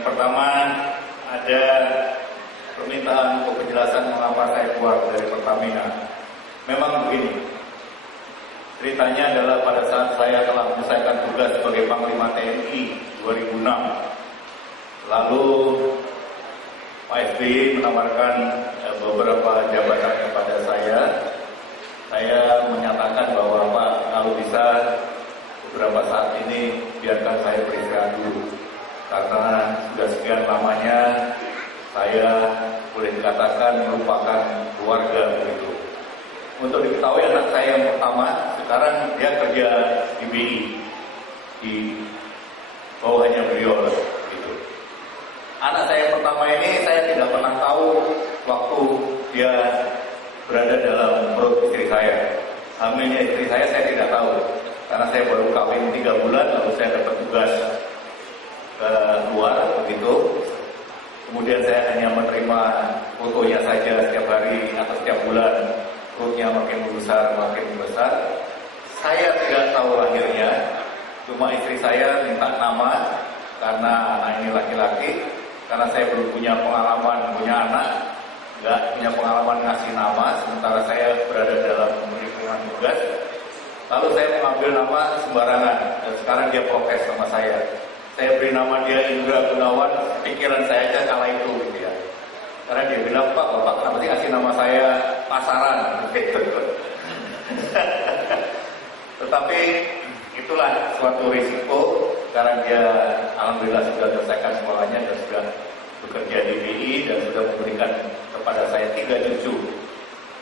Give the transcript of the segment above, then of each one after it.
Yang pertama, ada permintaan untuk penjelasan mengapa saya keluar dari Pertamina. Memang begini, ceritanya adalah pada saat saya telah menyelesaikan tugas sebagai Panglima TNI 2006, lalu Pak SBY menawarkan beberapa jabatan kepada saya. Saya menyatakan bahwa Pak, kalau bisa beberapa saat ini biarkan saya beristirahat dulu, karena sudah sekian lamanya saya boleh dikatakan melupakan keluarga begitu. Untuk diketahui, anak saya yang pertama sekarang dia kerja di BI, di bawahnya beliau gitu. Anak saya yang pertama ini saya tidak pernah tahu waktu dia berada dalam perut istri saya. Hamilnya istri saya tidak tahu, karena saya baru kawin 3 bulan lalu saya dapat tugas ke luar begitu. Kemudian saya hanya menerima fotonya saja setiap hari atau setiap bulan. Perutnya makin besar. Saya tidak tahu lahirnya, cuma istri saya minta nama karena anak ini laki-laki, karena saya belum punya pengalaman punya anak, nggak punya pengalaman ngasih nama, sementara saya berada dalam lingkungan tugas. Lalu saya mengambil nama sembarangan, dan sekarang dia protes sama saya. Saya beri nama dia Indra Gunawan, pikiran saya aja kala itu gitu ya. Karena dia bilang, Pak, Bapak kenapa sih kasih nama saya pasaran? Gitu. Tetapi itulah suatu risiko, karena dia alhamdulillah sudah selesaikan sekolahnya dan sudah bekerja di BI dan sudah memberikan kepada saya 3 cucu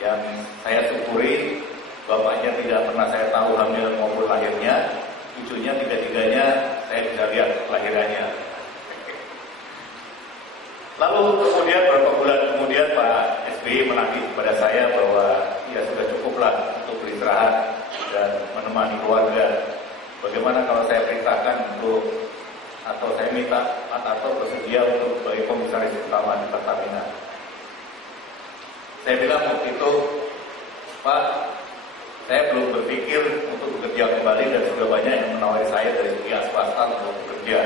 yang saya syukuri. Bapaknya tidak pernah saya tahu hamil maupun lahirnya, cucunya 3-3-nya saya bisa lihat kelahirannya. Lalu kemudian beberapa bulan kemudian Pak SBY menagih kepada saya bahwa ya sudah cukuplah untuk beristirahat dan menemani keluarga. Bagaimana kalau saya perintahkan untuk, atau saya minta Pak Tarto bersedia untuk sebagai komisaris utama di Pertamina. Saya bilang waktu itu, Pak, saya belum berpikir untuk bekerja kembali dan sudah banyak yang menawari saya dari pihak swasta untuk bekerja.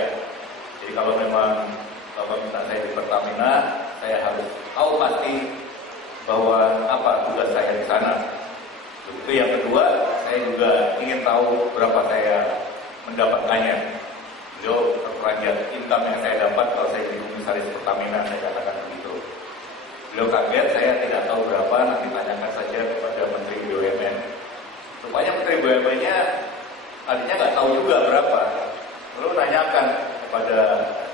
Jadi kalau memang Bapak minta saya di Pertamina, saya harus tahu pasti bahwa apa tugas saya di sana. Itu yang kedua, saya juga ingin tahu berapa saya mendapatkannya. Beliau terperanjat income yang saya dapat kalau saya jadi komisaris Pertamina, saya katakan begitu. Beliau kaget, saya tidak tahu berapa, nanti tanyakan saja kepada Menteri BUMN. Rupanya Menteri BUMN-nya tadinya nggak tahu juga berapa. Lalu nanyakan kepada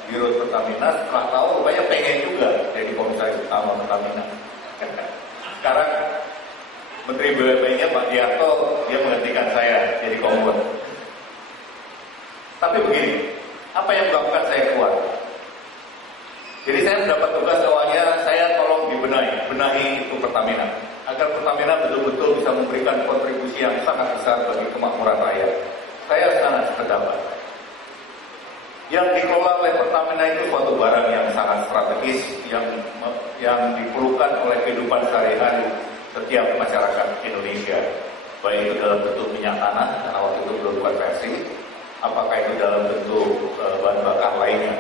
Biro Pertamina, setelah tahu rupanya pengen juga jadi komisaris utama Pertamina. Sekarang Menteri BUMN-nya Pak Diarto, dia menggantikan saya jadi komod. Tapi begini, apa yang menyebabkan saya keluar? Jadi saya mendapat tugas awalnya, saya tolong benahi itu Pertamina, agar Pertamina betul-betul bisa memberikan kontribusi yang sangat besar bagi kemakmuran rakyat. Saya sangat sependapat. Yang dikelola oleh Pertamina itu suatu barang yang sangat strategis, yang diperlukan oleh kehidupan sehari-hari setiap masyarakat Indonesia. Baik itu dalam bentuk minyak tanah, karena waktu itu belum konversi, apakah itu dalam bentuk bahan bakar lainnya.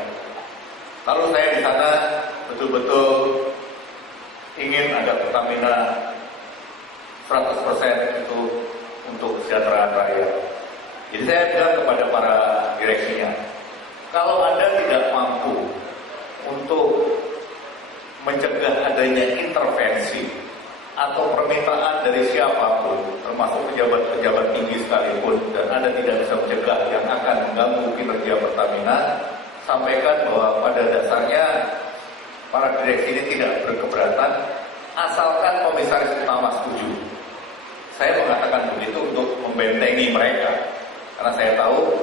Lalu saya di sana betul-betul ingin agar Pertamina 100% itu untuk kesejahteraan rakyat. Jadi saya bilang kepada para direksinya, kalau Anda tidak mampu untuk mencegah adanya intervensi atau permintaan dari siapapun, termasuk pejabat-pejabat tinggi sekalipun, dan Anda tidak bisa mencegah yang akan mengganggu kinerja Pertamina, sampaikan bahwa pada dasarnya para direksi ini tidak berkeberatan, asalkan komisaris utama setuju. Saya mengatakan begitu untuk membentengi mereka, karena saya tahu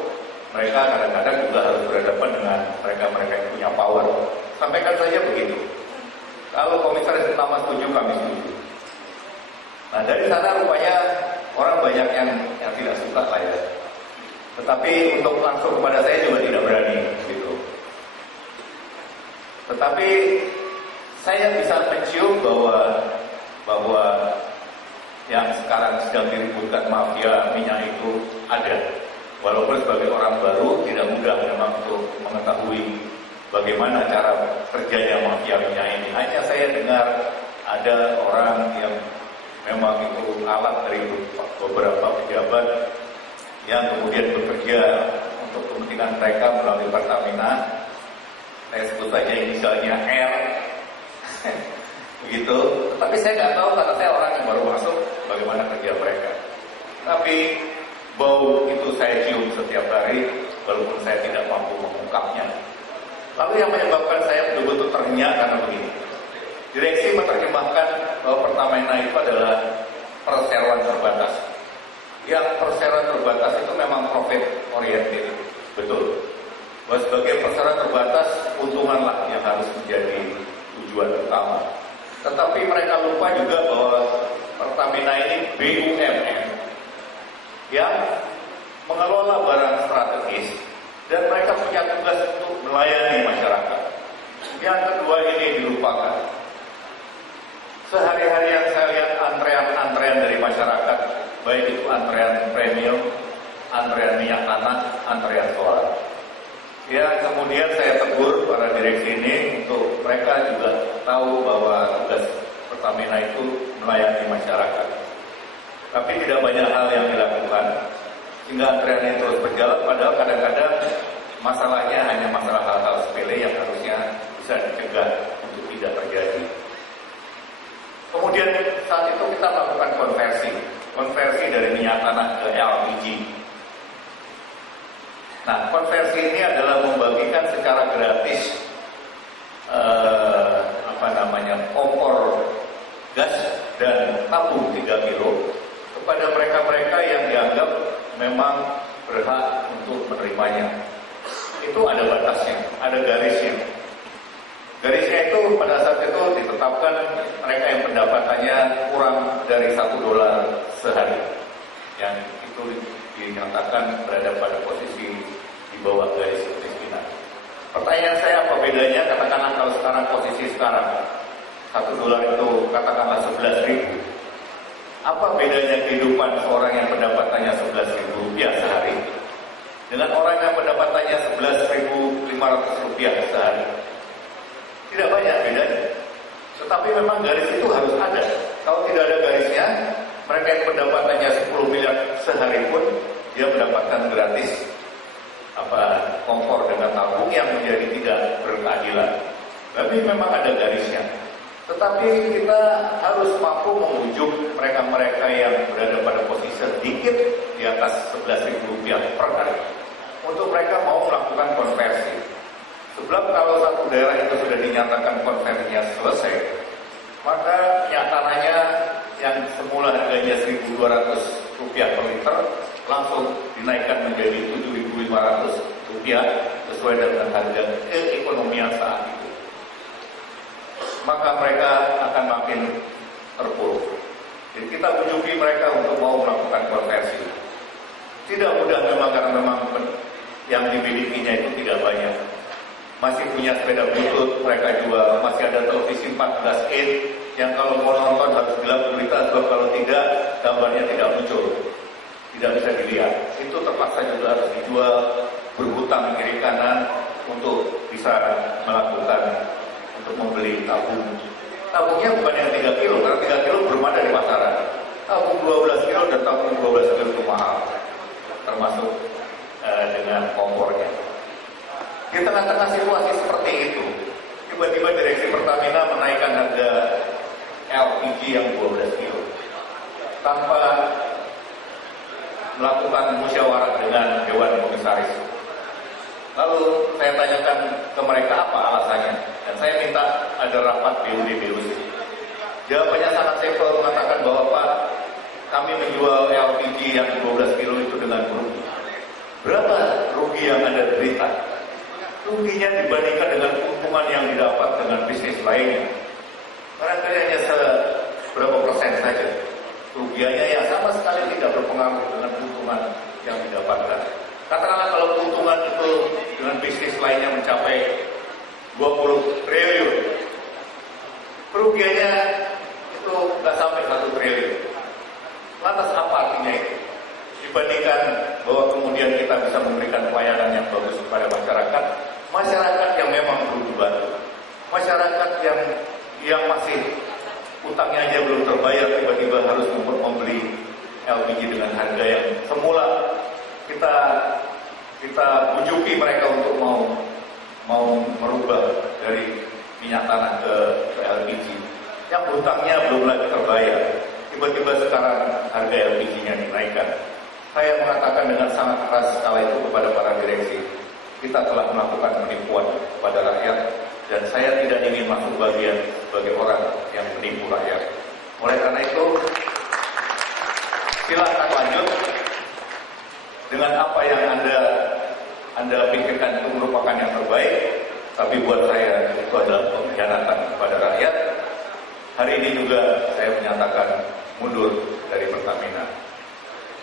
mereka kadang-kadang juga harus berhadapan dengan mereka-mereka yang punya power. Sampaikan saja begitu. Kalau komisaris utama setuju, kami setuju. Nah dari sana rupanya orang banyak yang tidak suka lah ya. Tetapi untuk langsung kepada saya juga tidak berani gitu. Tetapi saya bisa mencium bahwa yang sekarang sedang diributkan mafia minyak itu ada. Walaupun sebagai orang baru tidak mudah memang untuk mengetahui bagaimana cara kerjanya mafia minyak ini. Hanya saya dengar ada orang yang memang itu alat dari beberapa pejabat yang kemudian bekerja untuk kepentingan mereka melalui Pertamina. Saya sebut saja inisialnya R. Begitu. Tapi saya nggak tahu karena saya orang yang baru masuk bagaimana kerja mereka. Tapi bau itu saya cium setiap hari walaupun saya tidak mampu mengungkapnya. Lalu yang menyebabkan saya betul-betul ternyak karena begini. Direksi menerjemahkan bahwa Pertamina itu adalah perseroan terbatas. Yang perseroan terbatas itu memang profit oriented. Betul. Bahwa sebagai perseroan terbatas, keuntunganlah yang harus menjadi tujuan utama. Tetapi mereka lupa juga bahwa Pertamina ini BUMN yang mengelola barang strategis dan mereka punya tugas untuk melayani masyarakat. Yang kedua ini dilupakan. Sehari-hari yang saya lihat antrean-antrean dari masyarakat, baik itu antrean premium, antrean minyak tanah, antrean solar. Ya, kemudian saya tegur para direksi ini untuk mereka juga tahu bahwa tugas Pertamina itu melayani masyarakat. Tapi tidak banyak hal yang dilakukan, sehingga antrean ini terus berjalan, padahal kadang-kadang masalahnya hanya masalah hal-hal sepele yang harusnya bisa dicegah untuk tidak terjadi. Kemudian saat itu kita melakukan konversi dari minyak tanah ke LPG. Nah, konversi ini adalah membagikan secara gratis kompor gas dan tabung 3 kilo kepada mereka-mereka yang dianggap memang berhak untuk menerimanya. Itu ada batasnya, ada garisnya. Garisnya itu pada saat itu ditetapkan mereka yang pendapatannya kurang dari $1 sehari. Yang itu dinyatakan berada pada posisi di bawah garis kemiskinan. Pertanyaan saya, apa bedanya katakanlah kalau sekarang posisi sekarang $1 itu katakanlah 11.000. Apa bedanya kehidupan seorang yang pendapatannya 11.000 rupiah sehari dengan orang yang pendapatannya 11.500 rupiah sehari? Tidak banyak bedanya. Tetapi memang garis itu harus ada. Kalau tidak ada garisnya, mereka yang pendapatannya 10 miliar sehari pun dia mendapatkan gratis kompor dengan tabung yang menjadi tidak berkeadilan. Tapi memang ada garisnya. Tetapi kita harus mampu membujuk mereka-mereka yang berada pada posisi sedikit di atas 11.000 rupiah per hari untuk mereka mau melakukan konversi. Sebab kalau satu daerah itu sudah dinyatakan konversinya selesai, maka minyak tanahnya yang semula harganya 1.200 rupiah per liter langsung dinaikkan menjadi 7.500 rupiah sesuai dengan harga keekonomian saat itu. Maka mereka akan makin terpuruk. Jadi kita bujuki mereka untuk mau melakukan konversi. Tidak mudah memang karena memang yang dimilikinya itu tidak banyak. Masih punya sepeda butut, mereka jual. Masih ada televisi 14 inch yang kalau mau nonton harus gelap gulita, sebab kalau tidak gambarnya tidak muncul, tidak bisa dilihat. Itu terpaksa juga harus dijual, berhutang kiri kanan untuk bisa melakukan untuk membeli tabung. Tabungnya bukan yang 3 kilo, karena 3 kilo belum ada di pasaran. Tabung 12 kilo dan tabung 12 kilo itu mahal, termasuk dengan kompornya. Di tengah-tengah situasi seperti itu, tiba-tiba direksi Pertamina menaikkan harga LPG yang 12 kilo tanpa melakukan musyawarah dengan Dewan Komisaris. Lalu saya tanyakan ke mereka apa alasannya, dan saya minta ada rapat BUD-BUD. Jawabannya sangat simpel, mengatakan bahwa Pak, kami menjual LPG yang 12 kilo itu dengan rugi. Berapa rugi yang Anda derita? Ruginya dibandingkan dengan keuntungan yang didapat dengan bisnis lainnya. Barangkali hanya seberapa persen saja. Kerugiannya yang sama sekali tidak berpengaruh dengan keuntungan yang didapatkan. Katakanlah kalau keuntungan itu dengan bisnis lainnya mencapai 20 triliun. Kerugiannya itu nggak sampai 1 triliun. Lantas apa artinya itu? Dibandingkan bahwa kemudian kita bisa memberikan pelayanan yang bagus kepada masyarakat yang memang LPG dengan harga yang semula kita bujuki mereka untuk mau merubah dari minyak tanah ke LPG. Yang hutangnya belum lagi terbayar. Tiba-tiba sekarang harga LPG-nya dinaikkan. Saya mengatakan dengan sangat keras kala itu kepada para direksi, kita telah melakukan penipuan kepada rakyat, dan saya tidak ingin masuk bagian sebagai orang yang menipu rakyat. Oleh karena itu, silakan lanjut dengan apa yang Anda pikirkan itu merupakan yang terbaik, tapi buat saya itu adalah pengkhianatan kepada rakyat. Hari ini juga saya menyatakan mundur dari Pertamina.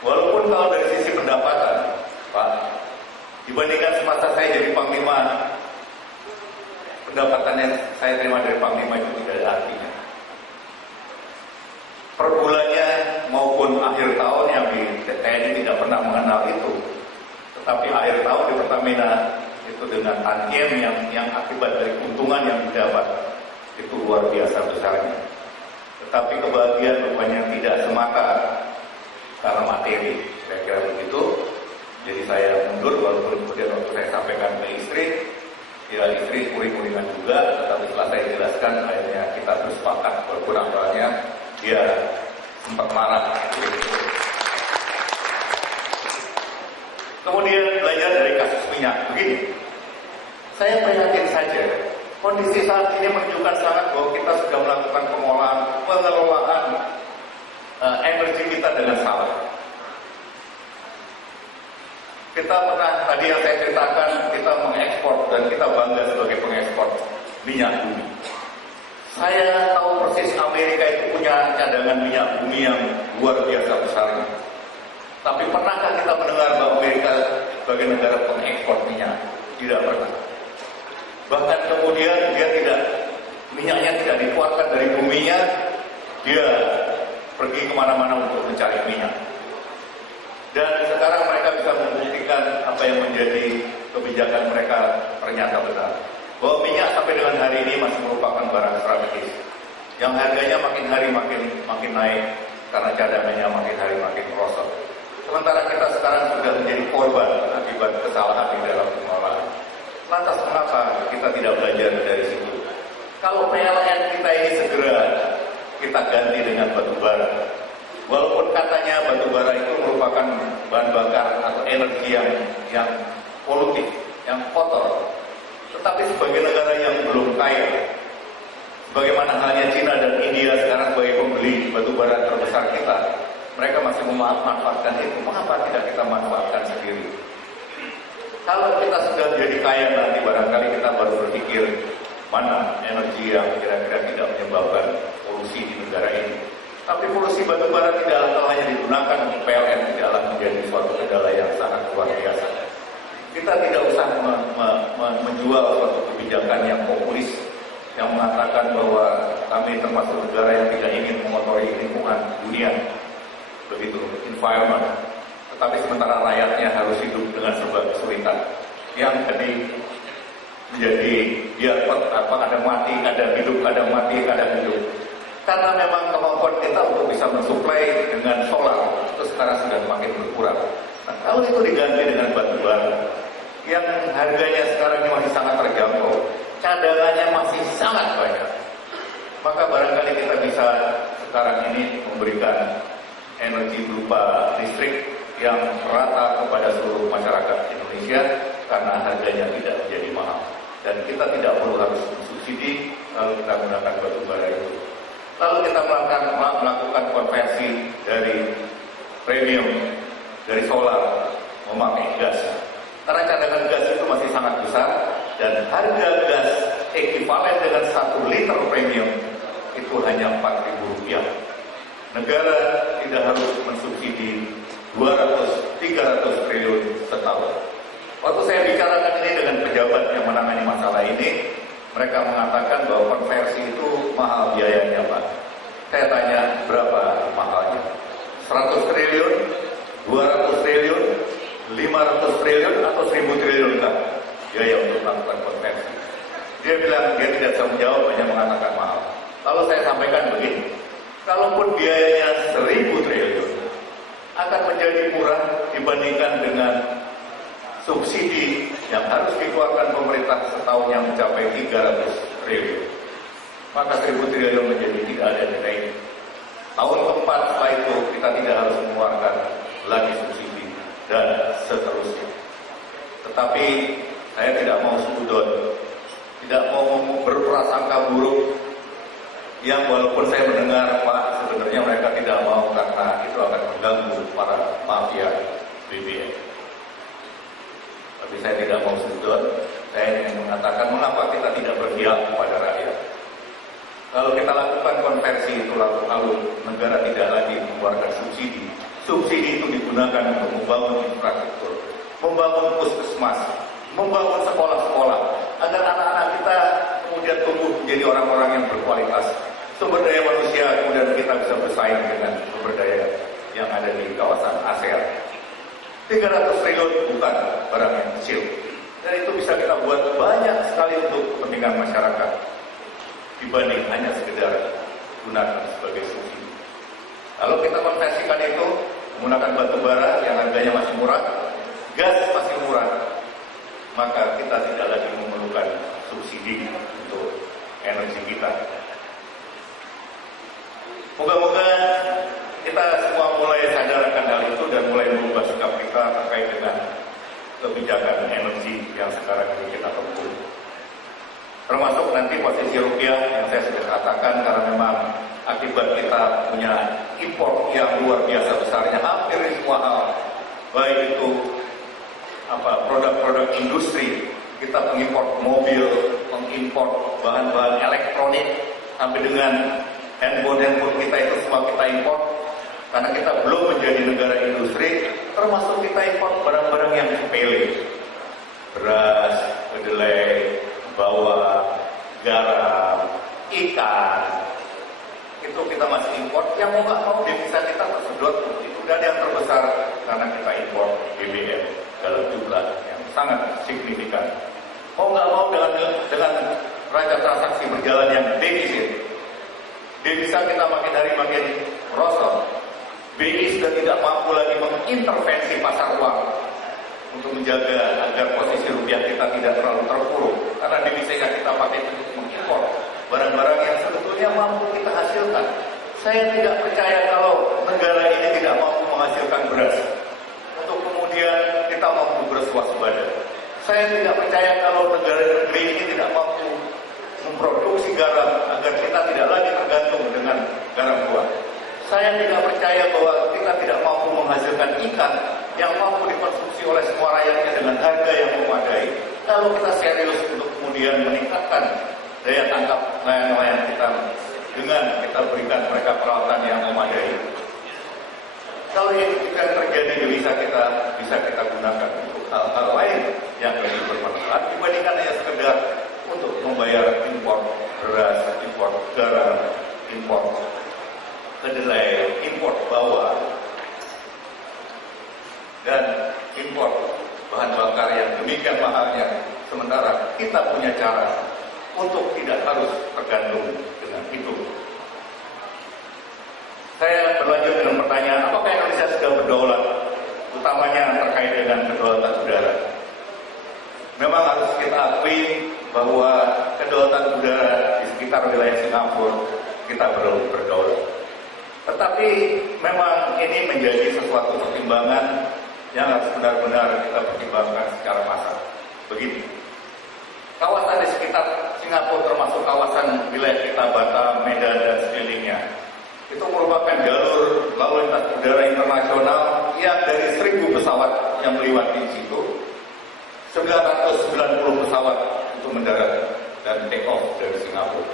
Walaupun kalau dari sisi pendapatan, Pak, dibandingkan semasa saya jadi Panglima, pendapatan yang saya terima dari Panglima itu tidak ada artinya. Per bulannya maupun akhir tahun yang di TNI tidak pernah mengenal itu. Tetapi akhir tahun di Pertamina itu dengan tantiem yang akibat dari keuntungan yang didapat itu luar biasa besarnya. Tetapi kebahagiaan rupanya tidak semata karena materi, kira-kira begitu. Jadi saya mundur, walaupun kemudian waktu saya sampaikan ke istri, ya istri kuring-kuringan juga, tetapi setelah saya jelaskan, akhirnya kita bersepakat, walaupun awalnya dia sempat marah. Kemudian belajar dari kasus minyak, begini, saya prihatin saja. Kondisi saat ini menunjukkan sangat bahwa kita sudah melakukan pengelolaan energi kita dengan salah. Kita pernah, tadi yang saya ceritakan, kita mengekspor dan kita bangga sebagai pengekspor minyak bumi. Saya tahu persis Amerika itu punya cadangan minyak bumi yang luar biasa besarnya. Tapi pernahkah kita mendengar bahwa Amerika sebagai negara pengekspor minyak? Tidak pernah. Bahkan kemudian minyaknya tidak dikeluarkan dari buminya, dia pergi kemana-mana untuk mencari minyak. Dan sekarang mereka bisa membuktikan apa yang menjadi kebijakan mereka ternyata benar. Bahwa minyak sampai dengan hari ini masih merupakan barang strategis. Yang harganya makin hari makin naik karena cadangannya makin hari makin merosot. Sementara kita sekarang sudah menjadi korban akibat kesalahan di dalam pengelolaan. Lantas kenapa kita tidak belajar dari situ? Kalau PLN kita ini segera kita ganti dengan batu bara. Walaupun katanya batu bara itu merupakan bahan bakar atau energi yang polutif, yang kotor. Tetapi sebagai negara yang belum kaya, bagaimana halnya Cina dan India sekarang sebagai pembeli batu bara terbesar kita, mereka masih memanfaatkan itu. Mengapa tidak kita manfaatkan sendiri? Kalau kita sudah jadi kaya nanti, barangkali kita baru berpikir mana energi yang kira-kira tidak menyebabkan polusi di negara ini. Tapi polusi batu bara tidak hanya digunakan untuk PLN, tidaklah menjadi suatu kendala yang sangat luar biasa. Kita tidak usah menjual suatu kebijakan yang populis, yang mengatakan bahwa kami termasuk negara yang tidak ingin mengotori lingkungan dunia, begitu, environment. Tetapi sementara rakyatnya harus hidup dengan serba kesulitan. Yang menjadi ada mati, ada hidup, ada mati, ada hidup. Karena memang kemampuan kita untuk bisa mensuplai dengan solar itu sekarang sudah makin berkurang. Nah, kalau itu diganti dengan batu bara yang harganya sekarang ini masih sangat terjangkau, cadangannya masih sangat banyak, maka barangkali kita bisa sekarang ini memberikan energi berupa listrik yang merata kepada seluruh masyarakat Indonesia karena harganya tidak menjadi mahal. Dan kita tidak perlu harus mensubsidi kalau kita menggunakan batu bara itu. Lalu kita melakukan konversi dari premium, dari solar, memakai gas. Karena cadangan gas itu masih sangat besar, dan harga gas ekivalen dengan 1 liter premium itu hanya Rp4.000. Negara tidak harus mensubsidi 200-300 triliun setahun. Waktu saya bicarakan ini dengan pejabat yang menangani masalah ini, mereka mengatakan bahwa konversi itu mahal biayanya, Pak. Saya tanya, berapa mahalnya? 100 triliun, 200 triliun, 500 triliun, atau 1000 triliun, Kak? Biaya untuk melakukan konversi. Dia bilang, dia tidak bisa menjawab, hanya mengatakan mahal. Lalu saya sampaikan begini, kalaupun biayanya 1000 triliun, akan menjadi murah dibandingkan dengan subsidi yang harus dikeluarkan pemerintah setahun yang mencapai 300 triliun. Maka 1.000 triliun menjadi tidak ada nilainya. Tahun keempat setelah itu kita tidak harus mengeluarkan lagi subsidi dan seterusnya. Tetapi saya tidak mau sudut, tidak mau berprasangka buruk yang walaupun saya mendengar Pak sebenarnya mereka tidak mau karena itu akan mengganggu para mafia BBM. Tapi saya tidak mau sudut, saya ingin mengatakan mengapa kita tidak berpihak kepada rakyat. Kalau kita lakukan konversi itu lalu negara tidak lagi mengeluarkan subsidi. Subsidi itu digunakan untuk membangun infrastruktur, membangun puskesmas, membangun sekolah-sekolah, agar anak-anak kita kemudian tumbuh menjadi orang-orang yang berkualitas. Sumber daya manusia kemudian kita bisa bersaing dengan sumber daya yang ada di kawasan ASEAN. 300 triliun bukan barang yang kecil. Dan itu bisa kita buat banyak sekali untuk kepentingan masyarakat dibanding hanya sekedar gunakan sebagai subsidi. Kalau kita konversikan itu menggunakan batu bara yang harganya masih murah, gas masih murah, maka kita tidak lagi memerlukan subsidi untuk energi kita. Moga-moga kita semua mulai sadar akan hal itu dan mulai merubah sikap kita terkait dengan kebijakan energi yang sekarang ini kita tempuh. Termasuk nanti posisi rupiah yang saya sudah katakan, karena memang akibat kita punya impor yang luar biasa besarnya hampir di semua hal, baik itu produk-produk industri, kita mengimpor mobil, mengimpor bahan-bahan elektronik, sampai dengan handphone kita itu semua kita impor, karena kita belum menjadi negara industri, termasuk kita impor barang-barang yang sepele, beras, kedelai, bawang, garam, ikan, itu kita masih impor. Yang mau nggak mau devisa kita tersedot itu, dan yang terbesar karena kita impor BBM dalam jumlah yang sangat signifikan. Mau nggak mau dengan raca transaksi berjalan yang defisit, devisa kita makin hari makin merosot. BI sudah tidak mampu lagi mengintervensi pasar uang untuk menjaga agar posisi rupiah kita tidak terlalu terpuruk, karena devisa yang kita pakai untuk mengimpor barang-barang yang sebetulnya mampu kita hasilkan. Saya tidak percaya kalau negara ini tidak mampu menghasilkan beras untuk kemudian kita mampu bersuasembada. Saya tidak percaya kalau negara negeri ini tidak mampu memproduksi garam agar kita tidak lagi tergantung dengan garam luar. Saya tidak percaya bahwa kita tidak mampu menghasilkan ikan yang mampu dikonsumsi oleh semua rakyatnya dengan harga yang memadai. Kalau kita serius untuk kemudian meningkatkan daya tangkap nelayan-nelayan kita dengan kita berikan mereka perawatan yang memadai. Kalau yang terjadi devisa kita bisa kita gunakan untuk hal-hal lain yang lebih bermanfaat dibandingkan hanya sekedar untuk membayar impor beras, impor garam, impor kedelai, impor bawang, dan impor bahan bakar yang demikian mahalnya. Sementara kita punya cara untuk tidak harus tergantung dengan itu. Saya berlanjut dengan pertanyaan, apakah Indonesia sudah berdaulat, utamanya terkait dengan kedaulatan udara? Memang harus kita akui bahwa kedaulatan udara di sekitar wilayah Singapura kita belum berdaulat. Tetapi memang ini menjadi sesuatu pertimbangan yang harus benar-benar kita pertimbangkan secara massal. Begini, kawasan di sekitar Singapura termasuk kawasan wilayah kita Batam, Medan, dan sekelilingnya, itu merupakan jalur lalu lintas udara internasional yang dari 1.000 pesawat yang melewati situ, 990 pesawat itu mendarat dan take off dari Singapura.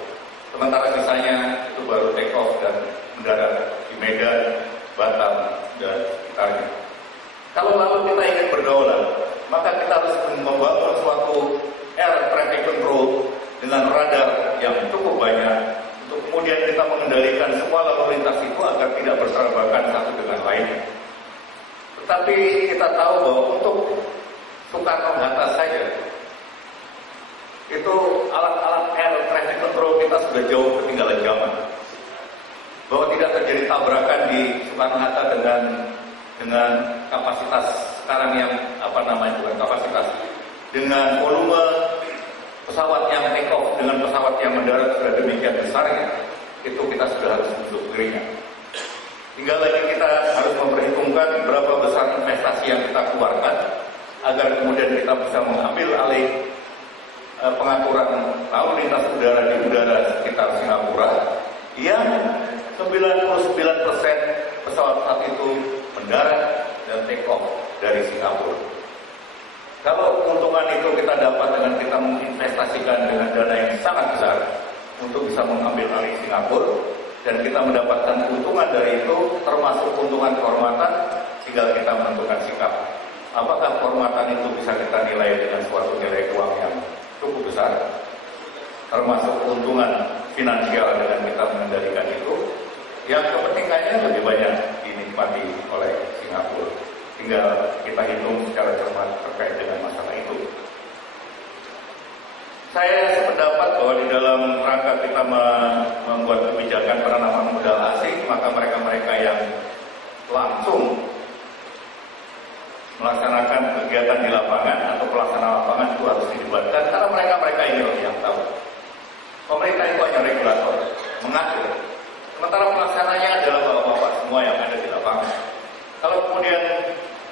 Sementara sisanya itu baru take off dan mendarat di Medan, Batam, dan sekitarnya. Kalau lalu kita ingin berdaulat, maka kita harus membangun suatu air traffic control dengan radar yang cukup banyak untuk kemudian kita mengendalikan semua lalu lintas itu agar tidak berserabakan satu dengan lainnya. Tetapi kita tahu bahwa untuk Soekarno-Hatta saja itu alat-alat air traffic control kita sudah jauh ketinggalan zaman. Bahwa tidak terjadi tabrakan di Soekarno-Hatta dengan dengan kapasitas sekarang yang bukan kapasitas, dengan volume pesawat yang take off dengan pesawat yang mendarat sudah demikian besarnya, itu kita sudah harus untuk keringat. Tinggal lagi kita harus memperhitungkan berapa besar investasi yang kita keluarkan agar kemudian kita bisa mengambil alih pengaturan lalu lintas udara di udara sekitar Singapura yang 99% pesawat saat itu mendarat dan take off dari Singapura. Kalau keuntungan itu kita dapat dengan kita menginvestasikan dengan dana yang sangat besar untuk bisa mengambil alih Singapura, dan kita mendapatkan keuntungan dari itu, termasuk keuntungan kehormatan, tinggal kita menentukan sikap. Apakah kehormatan itu bisa kita nilai dengan suatu nilai uang yang cukup besar, termasuk keuntungan finansial dengan kita mengendalikan itu, yang kepentingannya lebih banyak dinikmati oleh Singapura. Tinggal kita hitung secara cermat terkait dengan masalah itu. Saya sependapat bahwa di dalam rangka kita membuat kebijakan penanaman modal asing, maka mereka-mereka yang langsung melaksanakan kegiatan di lapangan atau pelaksana lapangan itu harus dilibatkan, karena mereka-mereka ini loh yang tahu. Pemerintah itu hanya regulator, mengatur. Sementara pelaksananya adalah bapak-bapak semua yang ada di lapangan. Kalau kemudian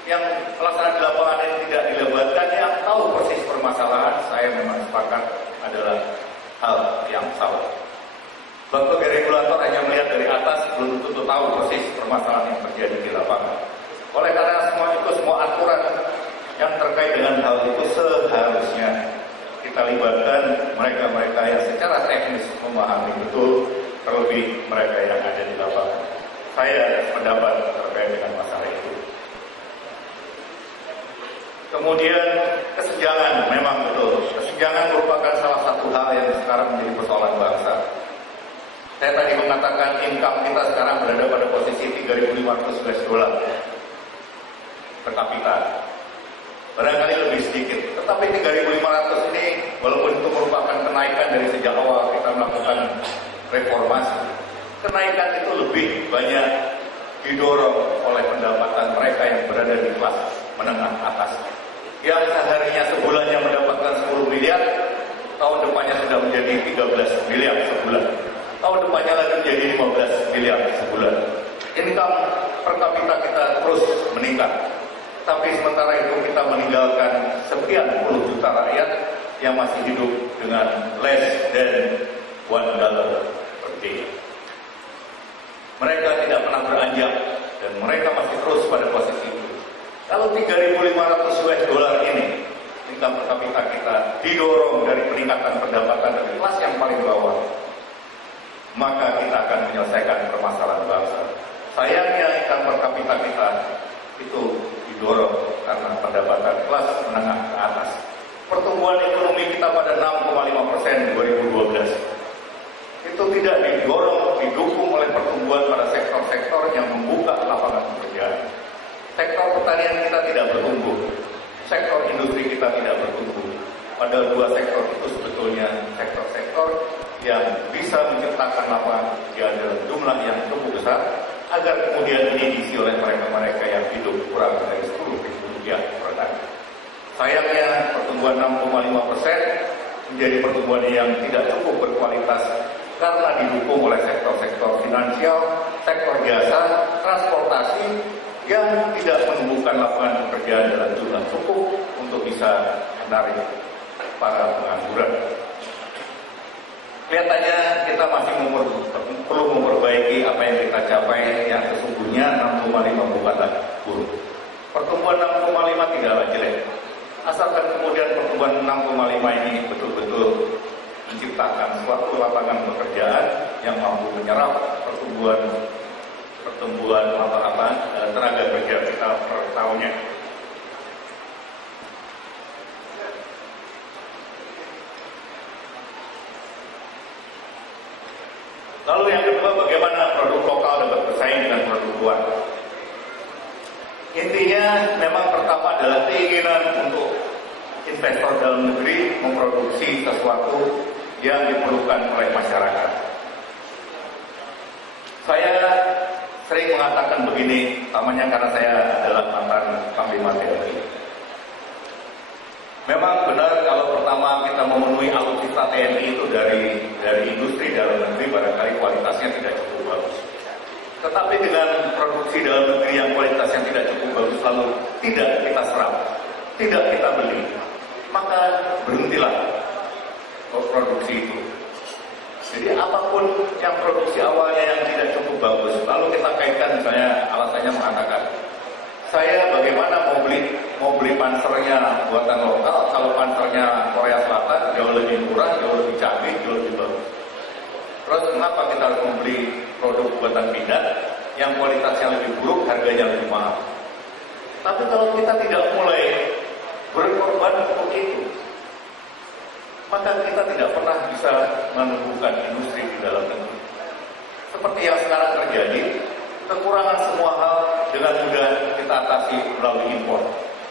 yang pelaksanaan di lapangan ini tidak dilibatkan, yang tahu persis permasalahan, saya memang sepakat adalah hal yang salah. Sebab regulator hanya melihat dari atas, belum tentu tahu persis permasalahan yang terjadi di lapangan. Oleh karena semua aturan yang terkait dengan hal itu seharusnya kita libatkan mereka-mereka yang secara teknis memahami betul, terlebih mereka yang ada di lapangan. Saya pendapat terkait dengan masalah itu. Kemudian kesenjangan, memang betul. Kesenjangan merupakan salah satu hal yang sekarang menjadi persoalan bangsa. Saya tadi mengatakan income kita sekarang berada pada posisi $3.500 per kapita. Barangkali lebih sedikit, tetapi 3.500 ini walaupun itu merupakan kenaikan dari sejak awal kita melakukan reformasi, kenaikan itu lebih banyak didorong oleh pendapatan mereka yang berada di kelas menengah atas, yang seharinya sebulannya mendapatkan 10 miliar, tahun depannya sudah menjadi 13 miliar sebulan, tahun depannya lagi menjadi 15 miliar sebulan. Income per kapita kita terus meningkat, tapi sementara itu kita meninggalkan sekian puluh juta rakyat yang masih hidup dengan less than $1 per day. Mereka tidak pernah beranjak dan mereka masih terus pada posisi itu. Kalau $3.500 ini income per kapita kita didorong dari peningkatan pendapatan dari kelas yang paling bawah, maka kita akan menyelesaikan permasalahan bangsa. Sayangnya income per kapita kita itu didorong karena pendapatan kelas menengah ke atas. Pertumbuhan ekonomi kita pada 6,5% 2012 itu tidak didukung oleh pertumbuhan pada sektor-sektor yang membuka lapangan pekerjaan. Sektor pertanian kita tidak bertumbuh, sektor industri kita tidak bertumbuh. Padahal dua sektor itu sebetulnya sektor-sektor yang bisa menciptakan lapangan pekerjaan dalam jumlah yang cukup besar, agar kemudian ini diisi oleh mereka-mereka yang hidup kurang dari 10.000 rupiah per tahun. Sayangnya pertumbuhan 6,5% menjadi pertumbuhan yang tidak cukup berkualitas karena didukung oleh sektor-sektor finansial, sektor jasa, transportasi yang tidak menumbuhkan lapangan pekerjaan dalam jumlah cukup untuk bisa menarik para pengangguran. Kelihatannya kita masih perlu memperbaiki apa yang kita capai, yang sesungguhnya 6,5 bukanlah buruk. Pertumbuhan 6,5 tidaklah jelek. Asalkan kemudian pertumbuhan 6,5 ini betul-betul menciptakan suatu lapangan pekerjaan yang mampu menyerap pertumbuhan tenaga kerja kita per tahunnya. Lalu yang kedua, bagaimana produk lokal dapat bersaing dengan produk luar? Intinya memang pertama adalah keinginan untuk investor dalam negeri memproduksi sesuatu yang diperlukan oleh masyarakat. Saya sering mengatakan begini, namanya karena saya adalah mantan Panglima TNI. Memang benar kalau pertama kita memenuhi alutsista TNI itu dari industri dalam negeri barangkali kualitasnya tidak cukup bagus. Tetapi dengan produksi dalam negeri yang kualitasnya tidak cukup bagus lalu tidak kita serap, tidak kita beli, maka berhentilah produksi itu. Jadi apapun yang produksi awalnya yang tidak cukup bagus, lalu kita kaitkan misalnya alasannya mengatakan, saya bagaimana mau beli pansernya buatan lokal, kalau pansernya Korea Selatan jauh lebih murah, jauh lebih canggih, jauh lebih bagus. Terus kenapa kita harus membeli produk buatan Pindad yang kualitasnya lebih buruk, harganya lebih mahal? Tapi kalau kita tidak mulai berkorban untuk itu, maka kita tidak pernah bisa menumbuhkan industri di dalam negeri. Seperti yang sekarang terjadi, kekurangan semua hal dengan mudah kita atasi melalui impor.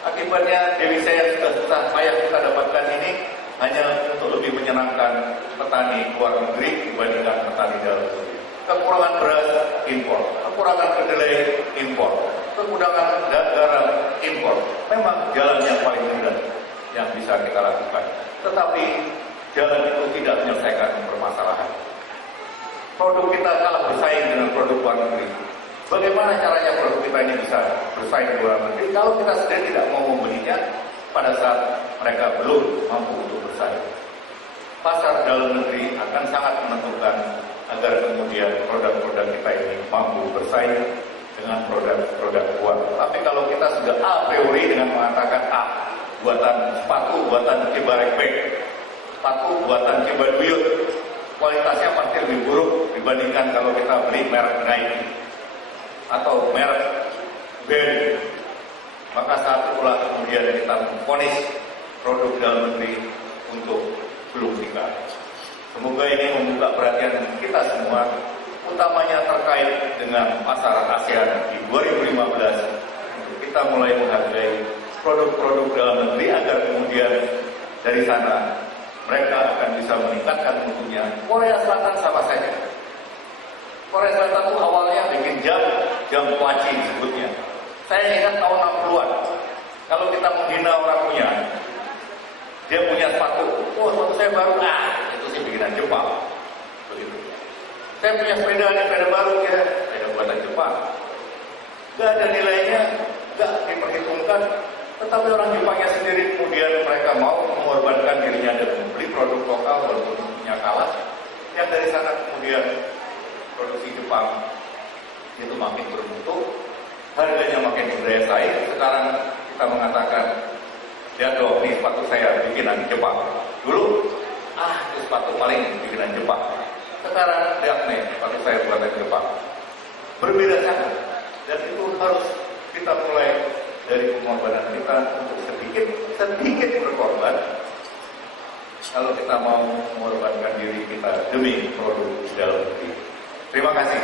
Akibatnya devisa yang sudah susah payah kita dapatkan ini hanya untuk lebih menyenangkan petani luar negeri dibandingkan petani dalam negeri. Kekurangan beras impor, kekurangan kedelai impor, kekurangan garam impor. Memang jalan yang paling mudah yang bisa kita lakukan. Tetapi jalan itu tidak menyelesaikan permasalahan. Produk kita kalah bersaing dengan produk luar negeri. Bagaimana caranya produk kita ini bisa bersaing di luar negeri kalau kita sendiri tidak mau membelinya pada saat mereka belum mampu untuk bersaing? Pasar dalam negeri akan sangat menentukan agar kemudian produk-produk kita ini mampu bersaing dengan produk-produk luar. Tapi kalau kita sudah a priori dengan mengatakan buatan sepatu, buatan Kibarekbek, sepatu buatan Kibaduyut, kualitasnya pasti lebih buruk dibandingkan kalau kita beli merek Nike atau merek Bentley. Maka saat itulah kemudian kita memvonis produk dalam negeri untuk belum tinggal. Semoga ini membuka perhatian kita semua, utamanya terkait dengan pasar ASEAN di 2015. Kita mulai menghargai produk-produk dalam negeri agar kemudian dari sana mereka akan bisa meningkatkan mutunya. Korea Selatan sama saja. Korea Selatan itu awalnya bikin jam kuaci sebutnya. Saya ingat tahun 60-an. Kalau kita menghina orang punya, dia punya sepatu, sepatu saya baru, itu sih bikinan Jepang. Begitu. Saya punya sepeda baru ya, sepeda buatan Jepang. Gak ada nilainya, gak diperhitungkan. Tetapi orang Jepangnya sendiri kemudian mereka mau mengorbankan dirinya dan membeli produk lokal walaupun punya kalah. Yang dari sana kemudian produksi Jepang itu makin bermutu, harganya makin berdaya saing. Sekarang kita mengatakan, lihat dong, ini sepatu saya bikinan Jepang. Dulu, itu sepatu paling bikinan Jepang. Sekarang, lihat nih, sepatu saya buatan Jepang. Berbeda sangat. Dan itu harus kita mulai dari pengorbanan kita untuk sedikit berkorban. Kalau kita mau mengorbankan diri kita demi produk dalam negeri. Terima kasih.